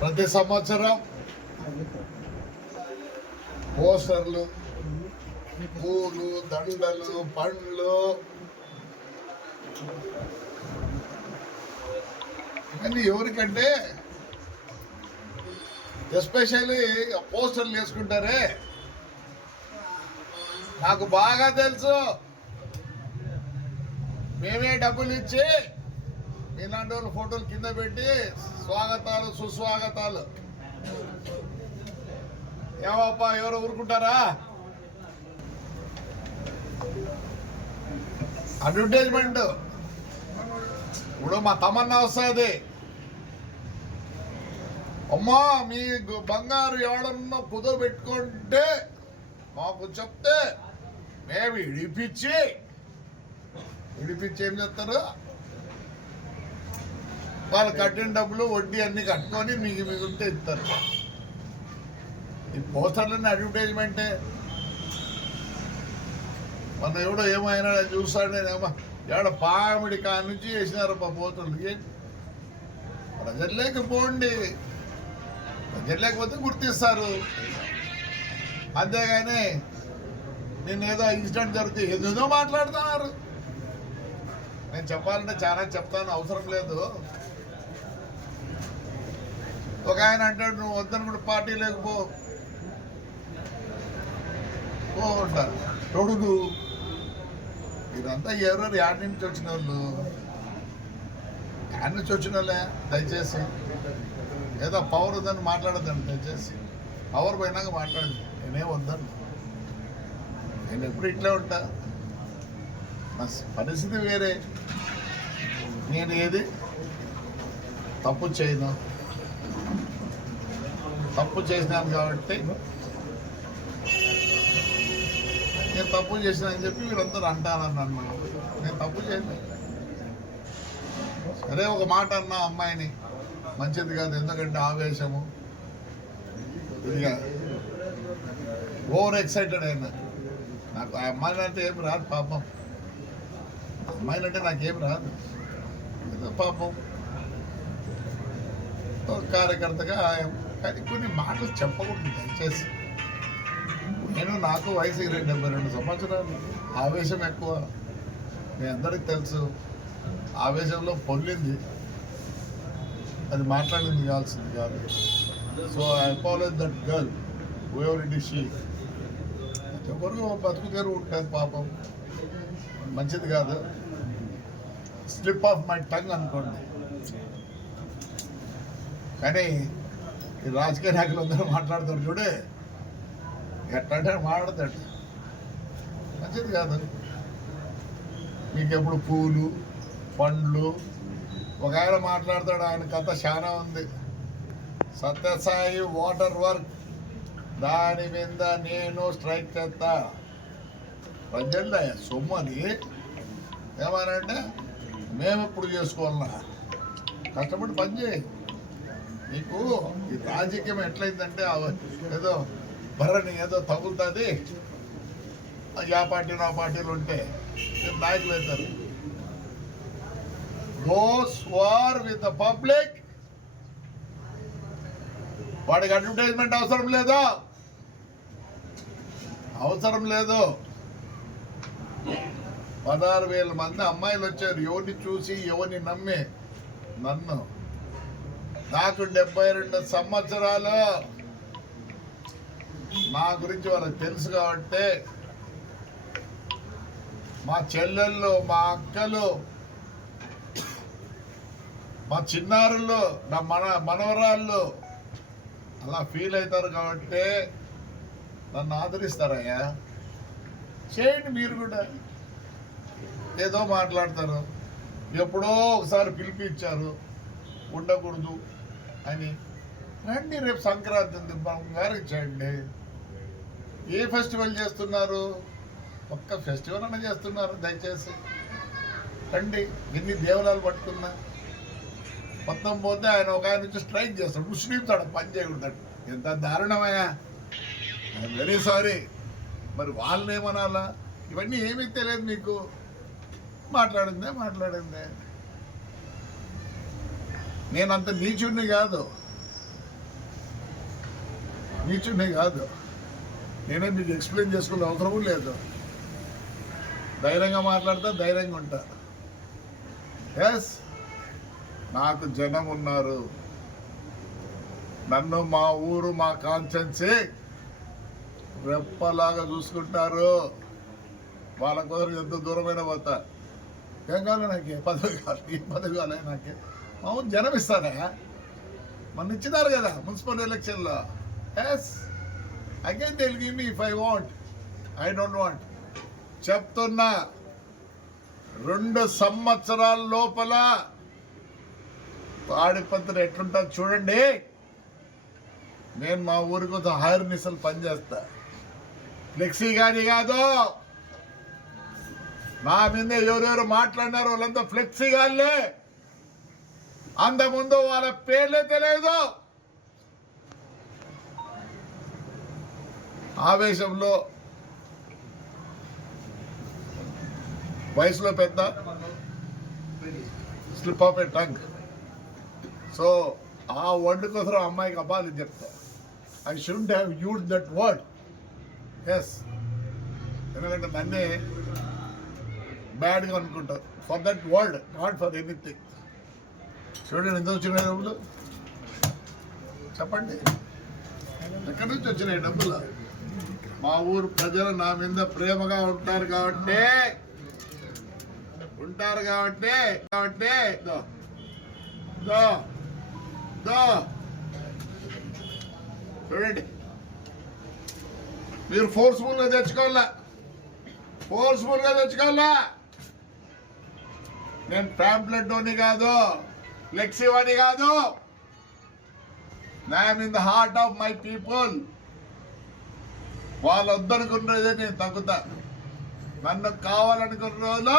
ప్రతి సంవత్సరం పోస్టర్లు, పూలు, దండలు, పండ్లు ఇవన్నీ ఎవరికంటే ఎస్పెషల్లీ పోస్టర్లు వేసుకుంటారే, నాకు బాగా తెలుసు. మేమే డబ్బులు ఇచ్చి ఇలాంటి వాళ్ళు ఫోటోలు కింద పెట్టి స్వాగతాలు సుస్వాగతాలు. ఏమప్పా ఎవరు ఊరుకుంటారా? అడ్వర్టైజ్మెంట్ ఇప్పుడు మా తమన్నా వస్తుంది, అమ్మా మీ బంగారు ఎవడన్నా కుదో పెట్టుకుంటే మాకు చెప్తే మేము ఇడిపించి ఏం చేస్తారు, వాళ్ళు కట్టిన డబ్బులు వడ్డీ అన్ని కట్టుకొని మీకు మిగులితే ఇస్తారు. ఈ పోస్టర్లన్నీ అడ్వర్టైజ్మెంటే. మన ఎవడో ఏమైనా చూస్తాడు, నేనేమో ఎవడ పామిడి కాడి నుంచి వేసినారు మా పోస్టర్లు. ప్రజల్లోకి పోండి, ప్రజల్లేకపోతే గుర్తిస్తారు. అంతేగాని నేనేదో ఇన్సిడెంట్ జరిగితే ఏదేదో మాట్లాడుతున్నారు. నేను చెప్పాలంటే చాలా చెప్తాను, అవసరం లేదు. ఒక ఆయన అంటాడు, నువ్వు వద్దనుకుంటే పార్టీ లేకపో ఉంటారు తొడుగు. మీరంతా ఎవరెవరు యాడ్ నుంచి వచ్చిన వాళ్ళు, యాడ్ నుంచి వచ్చిన వాళ్ళే. దయచేసి ఏదో పవర్ ఉందని మాట్లాడద్దండి, దయచేసి. పవర్ పోయినాక మాట్లాడదు. నేనేం వద్దాను, నేను ఎప్పుడు ఇట్లే ఉంటా. నా పరిస్థితి వేరే. నేను ఏది తప్పు చేయను, తప్పు చేసినాను కాబట్టి నేను తప్పు చేసినానని చెప్పి వీళ్ళందరూ అంటానన్నాను. నేను తప్పు చేయలేదు. సరే ఒక మాట అన్నా అమ్మాయిని, మంచిది కాదు. ఎందుకంటే ఆవేశము, ఇదిగా ఓవర్ ఎక్సైటెడ్ అయినా. నాకు ఆ అమ్మాయిలు అంటే ఏం రాదు పాపం, అమ్మాయిలు అంటే నాకేం రాదు. ఏదో పాపం కార్యకర్తగా. కానీ కొన్ని మాటలు చెప్పకూడదు దయచేసి. నాకు వయసు 72 సంవత్సరాలు. ఆవేశం ఎక్కువ, మీ అందరికి తెలుసు. ఆవేశంలో పొల్లింది, అది మాట్లాడింది కావాల్సింది కాదు. So I apologise that girl whoever it is she. ఎవరు బతుకుతారు ఉంటారు పాపం, మంచిది కాదు. స్లిప్ ఆఫ్ మై టంగ్ అనుకోండి. కానీ ఈ రాజకీయ నాయకులు అందరూ మాట్లాడతారు చూడే, ఎట్లంటే మాట్లాడతాడు, మంచిది కాదు. మీకు ఎప్పుడు పూలు పండ్లు. ఒక ఆయన మాట్లాడతాడు, ఆయన కథ చాలా ఉంది. సత్యసాయి వాటర్ వర్క్, దాని మీద నేను స్ట్రైక్ చేస్తా. ప్రజల సొమ్మని ఏమనంటే మేము ఇప్పుడు చేసుకోవాలన్నా, కష్టపడి పని చేయి. నీకు ఈ రాజకీయం ఎట్లయిందంటే ఏదో బర్రని ఏదో తగులుతుంది, ఆ పార్టీలు ఆ పార్టీలు ఉంటే నాయకులు అవుతారు. Those war with the public, వాడికి అడ్వర్టైజ్మెంట్ అవసరం లేదా? అవసరం లేదు. 16,000 మంది అమ్మాయిలు వచ్చారు. ఎవరిని చూసి ఎవరిని నమ్మి? నన్ను. నాకు 72 సంవత్సరాలు. నా గురించి వాళ్ళకి తెలుసు కాబట్టి మా చెల్లెళ్ళు, మా అక్కలు, మా చిన్నారులు, నా మనవరాళ్ళు అలా ఫీల్ అవుతారు కాబట్టి నన్ను ఆదరిస్తారయ్యా. చేయండి మీరు కూడా. ఏదో మాట్లాడతారు. ఎప్పుడో ఒకసారి పిలిపించారు, ఉండకూడదు అని. రండి, రేపు సంక్రాంతి ఉంది, బంగారు చేయండి. ఏ ఫెస్టివల్ చేస్తున్నారు? ఒక్క ఫెస్టివల్ అన్న చేస్తున్నారు? దయచేసి రండి. ఎన్ని దేవాలయాలు పట్టుకున్నా మొత్తం పోతే ఆయన ఒక ఆయన నుంచి స్ట్రైక్ చేస్తాడు. ముస్లింస్ ఆడ పని చేయకూడదు. ఎంత దారుణమయ్యా! I'm very sorry. మరి వాళ్ళని ఏమనాలా? ఇవన్నీ ఏమీ తెలియదు మీకు. మాట్లాడిందే. నేనంత నీచుడిని కాదు. నీచునే కాదు, నేనే మీకు ఎక్స్ప్లెయిన్ చేసుకునే అవసరం లేదు. ధైర్యంగా మాట్లాడతా, ధైర్యంగా ఉంటా. ఎస్, నాకు జనం ఉన్నారు. నన్ను మా ఊరు, మా కాన్స్టెన్సీ రెప్పలాగా చూసుకుంటారు. వాళ్ళ కుదర ఎంత దూరమైన పోతా. ఏం కావాలి నాకే? పదవి కావాలి. ఈ పదవి కావాలి నాకే? అవును, జనం ఇస్తారా? మన ఇచ్చినారు కదా మున్సిపల్ ఎలక్షన్లో. Yes, again they will give me if I want. I don't want. చెప్తున్నా, 2 సంవత్సరాల లోపల తాడిపత్రి ఎట్లుంటుంది చూడండి. నేను మా ఊరి కోసం హైర్ నిసలు పనిచేస్తా. ఫ్లెక్సీ కానీ కాదు. నా మీద ఎవరెవరు మాట్లాడినారు వాళ్ళంతా ఫ్లెక్సీ గాళ్ళే. అంతకుముందు వాళ్ళ పేర్లే తెలియదు. ఆవేశంలో, వయసులో పెద్ద, slip of a tongue. So ఆ వర్డ్ కోసం అమ్మాయికి అబ్బాయిలు చెప్తా. I should have use that word. Yes, ఎందుకంటే నన్నే బ్యాడ్గా అనుకుంటారు for that word, not for anything. చూడండి ఎంత వచ్చినాయి డబ్బులు చెప్పండి. ఎక్కడి నుంచి వచ్చినాయి డబ్బులు? మా ఊరు ప్రజలు నా మీద ప్రేమగా ఉంటారు కాబట్టి చూడండి, మీరు ఫోర్స్ఫుల్గా తెచ్చుకోవాలా. నేను ప్యాంప్లెట్ అని కాదు, ఫ్లెక్సీ అని కాదు. I'm in the heart of my people. వాళ్ళొద్దనుకున్నదే నేను తగ్గుతా. నన్ను కావాలనుకున్న రోజులో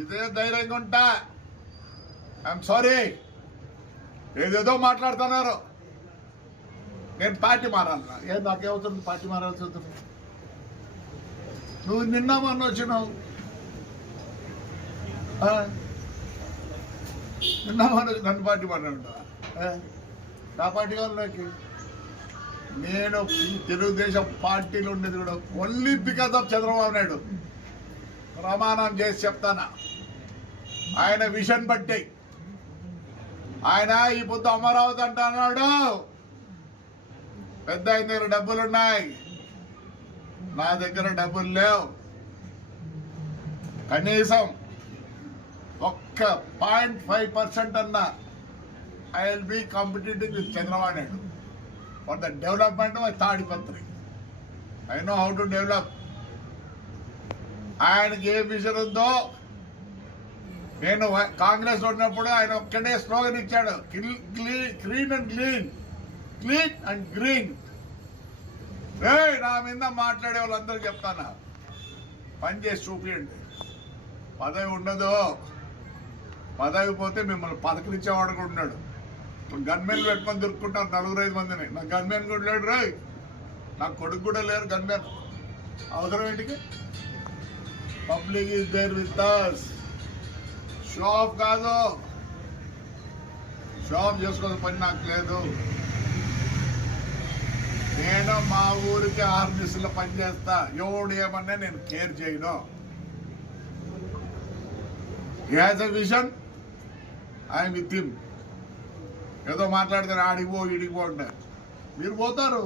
ఇదే ధైర్యంగా ఉంటా. ఐఎమ్ సారీ, ఏదేదో మాట్లాడుతున్నారు. నేను పార్టీ మారాలన్నా? ఏం నాకేమవుతుంది పార్టీ మారాల్సి అవుతుంది? నువ్వు నిన్న మొన్న వచ్చినావు, నిన్న మొన్న నన్ను పార్టీ మాట్లాడుతున్నావా? నా పార్టీ కావాలి నాకు. నేను తెలుగుదేశం పార్టీలో ఉండేది కూడా only because of Chandrababu Naidu. ప్రమాణం చేసి చెప్తానా, ఆయన విషన్ బట్టి. ఆయన ఈ పొద్దు అమరావతి అంటున్నాడు. పెద్ద ఆయన దగ్గర డబ్బులున్నాయి, నా దగ్గర డబ్బులు లేవు. కనీసం 0.5% అన్నా I will be competitive with Chandrababu Naidu for the development of Tadipatri. I know how to develop. ఆయనకి ఏ విజన్ ఉందో, నేను కాంగ్రెస్ ఉన్నప్పుడు ఆయన ఒక్కడే స్లోగన్ ఇచ్చాడు, క్లీన్ అండ్ గ్రీన్. నా మీద మాట్లాడే వాళ్ళందరూ చెప్తానా, పని చేసి చూపించండి. పదవి ఉండదు, పదవి పోతే మిమ్మల్ని పథకరించేవాడు కూడా ఉన్నాడు. గన్మెన్ పెట్టుకొని దొరుకుంటారు 4-5 మందిని. నాకు గన్మెన్ కూడా లేడు రాయ్, నాకు కొడుకు కూడా లేరు గన్మెన్. అవసరం ఏంటికి? Public is there with us. Show off కాదు, షో ఆఫ్ చేసుకోవాల్సిన పని నాకు లేదు. నేను మా ఊరికి ఆర్మీస్లో పనిచేస్తా. ఎవడు ఏమన్నా నేను కేర్ చేయను. He has a vision, I'm with him. ఏదో మాట్లాడితే ఆడిపో ఈడిపో అంటారు. మీరు పోతారు,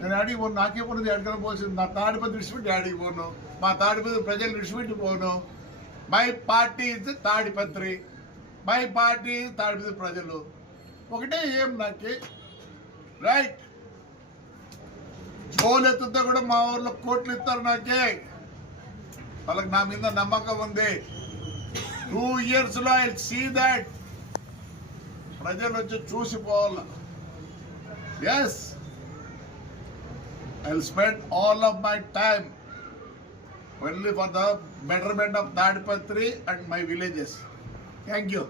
నేను ఆడికి పోను. నాకే పోను, ఎక్కడ పోసింది. నా తాడిపత్రి విడిచిపెట్టి ఆడికి పోను, మా తాడిపత్రి ప్రజలు విడిచిపెట్టి పోను. My party is Tadipatri, my party Tadipatri ప్రజలు ఒకటే. ఏం నాకే రైట్. జోలు ఎత్తుతో కూడా మా ఊర్లో కోట్లు ఇస్తారు నాకే. వాళ్ళకి నా మీద నమ్మకం ఉంది. 2 years లో ఐ సీ దాట్. ప్రజలు వచ్చి చూసిపోవాలి. Yes, I will spend all of my time only for the betterment of Tadipatri and my villages. Thank you.